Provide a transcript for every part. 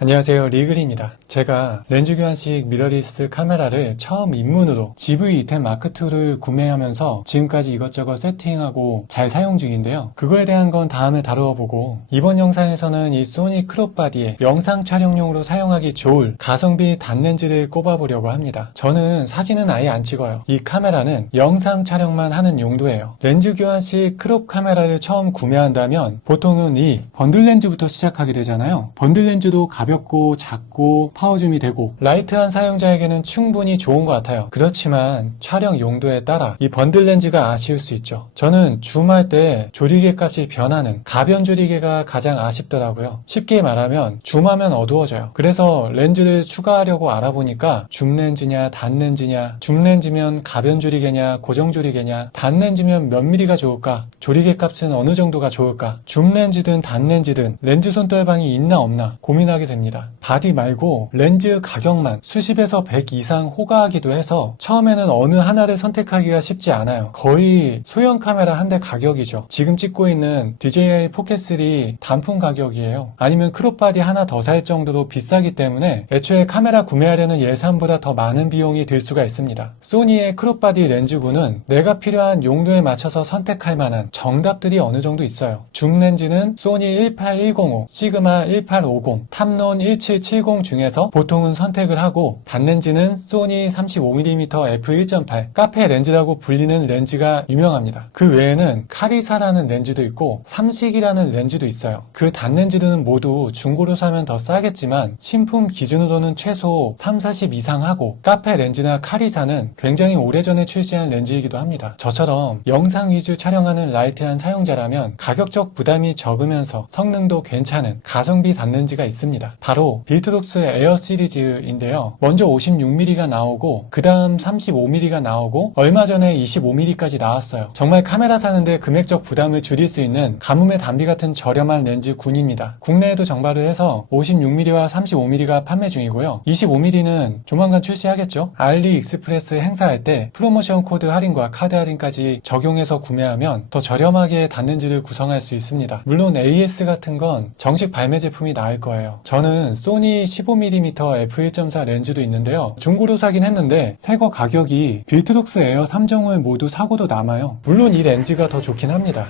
안녕하세요, 리글입니다. 제가 렌즈 교환식 미러리스 카메라를 처음 입문으로 GV-E10 마크2를 구매하면서 지금까지 이것저것 세팅하고 잘 사용 중인데요. 그거에 대한 건 다음에 다루어 보고, 이번 영상에서는 이 소니 크롭바디에 영상 촬영용으로 사용하기 좋을 가성비 단렌즈를 꼽아보려고 합니다. 저는 사진은 아예 안 찍어요. 이 카메라는 영상 촬영만 하는 용도예요. 렌즈 교환식 크롭 카메라를 처음 구매한다면 보통은 이 번들 렌즈부터 시작하게 되잖아요. 번들 렌즈도 가볍고 작고 파워줌이 되고 라이트한 사용자에게는 충분히 좋은 것 같아요. 그렇지만 촬영 용도에 따라 이 번들 렌즈가 아쉬울 수 있죠. 저는 줌할 때 조리개 값이 변하는 가변 조리개가 가장 아쉽더라고요. 쉽게 말하면 줌하면 어두워져요. 그래서 렌즈를 추가하려고 알아보니까 줌 렌즈냐 단 렌즈냐, 줌 렌즈면 가변 조리개냐 고정 조리개냐, 단 렌즈면 몇 미리가 좋을까, 조리개 값은 어느 정도가 좋을까, 줌 렌즈든 단 렌즈든 렌즈 손떨방이 있나 없나 고민하게 됩니다. 바디 말고 렌즈 가격만 수십에서 100 이상 호가하기도 해서 처음에는 어느 하나를 선택하기가 쉽지 않아요. 거의 소형 카메라 한 대 가격이죠. 지금 찍고 있는 DJI 포켓3 단품 가격이에요. 아니면 크롭바디 하나 더 살 정도로 비싸기 때문에 애초에 카메라 구매하려는 예산보다 더 많은 비용이 들 수가 있습니다. 소니의 크롭바디 렌즈군은 내가 필요한 용도에 맞춰서 선택할 만한 정답들이 어느 정도 있어요. 줌 렌즈는 소니 18105, 시그마 1850, 탐론 1770 중에서 보통은 선택을 하고, 단렌즈는 소니 35mm f1.8 카페 렌즈라고 불리는 렌즈가 유명합니다. 그 외에는 카리사라는 렌즈도 있고 삼식이라는 렌즈도 있어요. 그 단렌즈들은 모두 중고로 사면 더 싸겠지만 신품 기준으로는 최소 3, 40 이상 하고, 카페 렌즈나 카리사는 굉장히 오래전에 출시한 렌즈이기도 합니다. 저처럼 영상 위주 촬영하는 라이트한 사용자라면 가격적 부담이 적으면서 성능도 괜찮은 가성비 단렌즈가 있습니다. 바로 빌트록스 에어 시리즈인데요. 먼저 56mm가 나오고 그 다음 35mm가 나오고 얼마 전에 25mm까지 나왔어요. 정말 카메라 사는데 금액적 부담을 줄일 수 있는 가뭄의 단비 같은 저렴한 렌즈군입니다. 국내에도 정발을 해서 56mm와 35mm가 판매 중이고요. 25mm는 조만간 출시하겠죠. 알리익스프레스 행사할 때 프로모션 코드 할인과 카드 할인까지 적용해서 구매하면 더 저렴하게 단렌즈를 구성할 수 있습니다. 물론 AS 같은 건 정식 발매 제품이 나을 거예요. 저는 소니 15mm f1.4 렌즈도 있는데요. 중고로 사긴 했는데 새거 가격이 빌트록스 에어 3종을 모두 사고도 남아요. 물론 이 렌즈가 더 좋긴 합니다.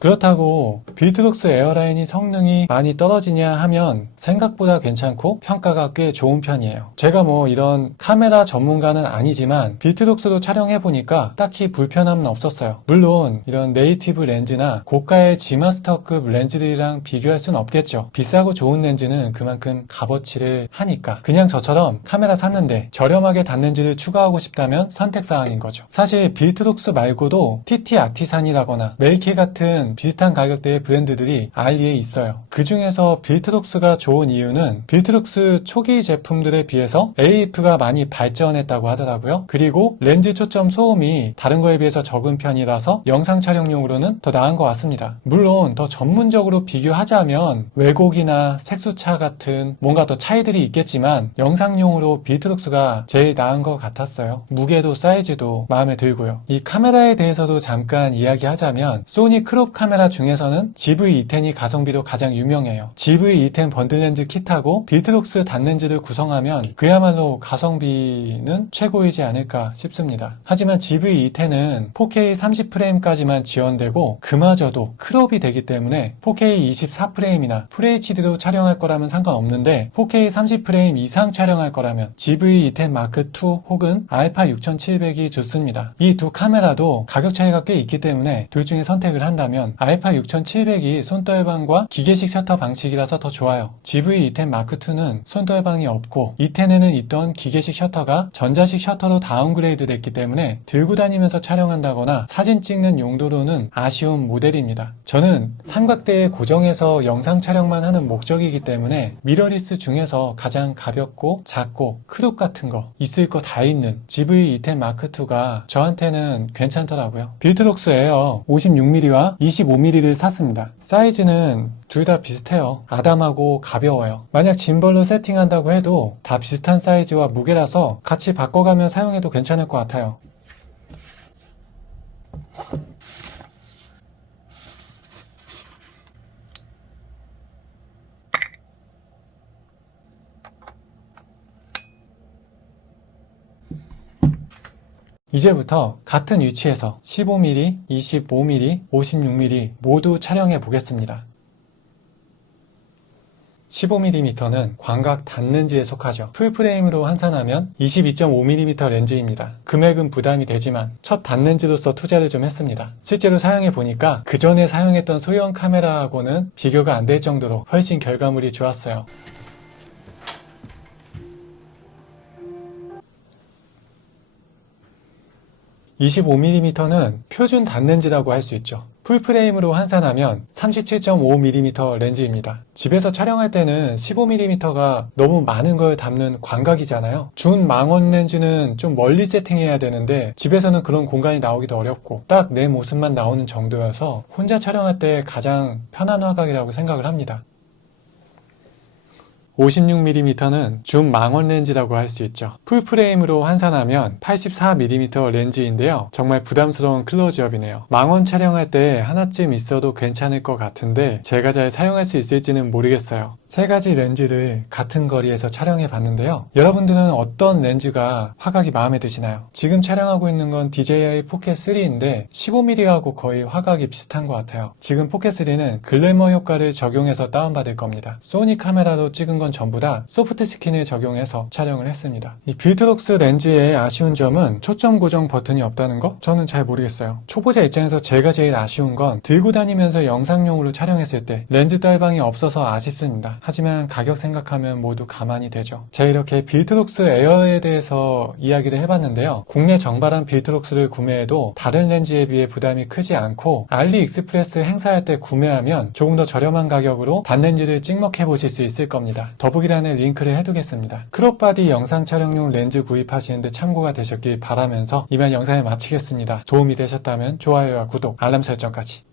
그렇다고 빌트록스 에어라인이 성능이 많이 떨어지냐 하면 생각보다 괜찮고 평가가 꽤 좋은 편이에요. 제가 뭐 이런 카메라 전문가는 아니지만 빌트록스로 촬영해보니까 딱히 불편함은 없었어요. 물론 이런 네이티브 렌즈나 고가의 G마스터급 렌즈들이랑 비교할 순 없겠죠. 비싸고 좋은 렌즈는 그만큼 값어치를 하니까. 그냥 저처럼 카메라 샀는데 저렴하게 단렌즈를 추가하고 싶다면 선택사항인 거죠. 사실 빌트록스 말고도 TT 아티산이라거나 멜키 같은 비슷한 가격대의 브랜드들이 알리에 있어요. 그 중에서 빌트록스가 좋은 이유는 빌트록스 초기 제품들에 비해서 AF가 많이 발전했다고 하더라고요. 그리고 렌즈 초점 소음이 다른 거에 비해서 적은 편이라서 영상 촬영용으로는 더 나은 것 같습니다. 물론 더 전문적으로 비교하자면 왜곡이나 색수차 같은 뭔가 더 차이들이 있겠지만 영상용으로 빌트록스가 제일 나은 것 같았어요. 무게도 사이즈도 마음에 들고요. 이 카메라에 대해서도 잠깐 이야기하자면 소니 크롭 카메라 중에서는 GV-E10이 가성비로 가장 유명해요. GV-E10 번들 렌즈 킷하고 빌트록스 단렌즈를 구성하면 그야말로 가성비는 최고이지 않을까 싶습니다. 하지만 GV-E10은 4K 30프레임까지만 지원되고 그마저도 크롭이 되기 때문에 4K 24프레임이나 FHD로 촬영할 거라면 상관없는데 4K 30프레임 이상 촬영할 거라면 GV-E10 마크2 혹은 알파 6700이 좋습니다. 이 두 카메라도 가격 차이가 꽤 있기 때문에 둘 중에 선택을 한다면 알파 6700이 손떨방과 기계식 셔터 방식이라서 더 좋아요. GV-E10 마크2는 손떨방이 없고 E10에는 있던 기계식 셔터가 전자식 셔터로 다운그레이드 됐기 때문에 들고 다니면서 촬영한다거나 사진 찍는 용도로는 아쉬운 모델입니다. 저는 삼각대에 고정해서 영상 촬영만 하는 목적이기 때문에 미러리스 중에서 가장 가볍고 작고 크롭 같은 거 있을 거 다 있는 GV-E10 마크2가 저한테는 괜찮더라고요. 빌트록스 에어 56mm와 25mm를 샀습니다. 사이즈는 둘 다 비슷해요. 아담하고 가벼워요. 만약 짐벌로 세팅한다고 해도 다 비슷한 사이즈와 무게라서 같이 바꿔가며 사용해도 괜찮을 것 같아요. 이제부터 같은 위치에서 15mm, 25mm, 56mm 모두 촬영해 보겠습니다. 15mm는 광각 닿는지에 속하죠. 풀프레임으로 환산하면 22.5mm 렌즈입니다. 금액은 부담이 되지만 첫 닿는지로서 투자를 좀 했습니다. 실제로 사용해 보니까 그 전에 사용했던 소형 카메라하고는 비교가 안 될 정도로 훨씬 결과물이 좋았어요. 25mm는 표준 닿는지라고 할 수 있죠. 풀프레임으로 환산하면 37.5mm 렌즈입니다. 집에서 촬영할 때는 15mm가 너무 많은 걸 담는 광각이잖아요. 준망원 렌즈는 좀 멀리 세팅해야 되는데 집에서는 그런 공간이 나오기도 어렵고 딱 내 모습만 나오는 정도여서 혼자 촬영할 때 가장 편한 화각이라고 생각을 합니다. 56mm는 줌 망원 렌즈라고 할 수 있죠. 풀프레임으로 환산하면 84mm 렌즈인데요. 정말 부담스러운 클로즈업이네요. 망원 촬영할 때 하나쯤 있어도 괜찮을 것 같은데 제가 잘 사용할 수 있을지는 모르겠어요. 세 가지 렌즈를 같은 거리에서 촬영해 봤는데요. 여러분들은 어떤 렌즈가 화각이 마음에 드시나요? 지금 촬영하고 있는 건 DJI 포켓 3인데 15mm하고 거의 화각이 비슷한 것 같아요. 지금 포켓 3는 글래머 효과를 적용해서 다운받을 겁니다. 소니 카메라로 찍은 건 전부 다 소프트 스킨을 적용해서 촬영을 했습니다. 이 빌트록스 렌즈의 아쉬운 점은 초점 고정 버튼이 없다는 거? 저는 잘 모르겠어요. 초보자 입장에서 제가 제일 아쉬운 건 들고 다니면서 영상용으로 촬영했을 때 렌즈 딸방이 없어서 아쉽습니다. 하지만 가격 생각하면 모두 가만히 되죠. 제가 이렇게 빌트록스 에어에 대해서 이야기를 해봤는데요. 국내 정발한 빌트록스를 구매해도 다른 렌즈에 비해 부담이 크지 않고 알리익스프레스 행사할 때 구매하면 조금 더 저렴한 가격으로 단렌즈를 찍먹해 보실 수 있을 겁니다. 더보기란에 링크를 해두겠습니다. 크롭바디 영상 촬영용 렌즈 구입하시는데 참고가 되셨길 바라면서 이만 영상을 마치겠습니다. 도움이 되셨다면 좋아요와 구독, 알람 설정까지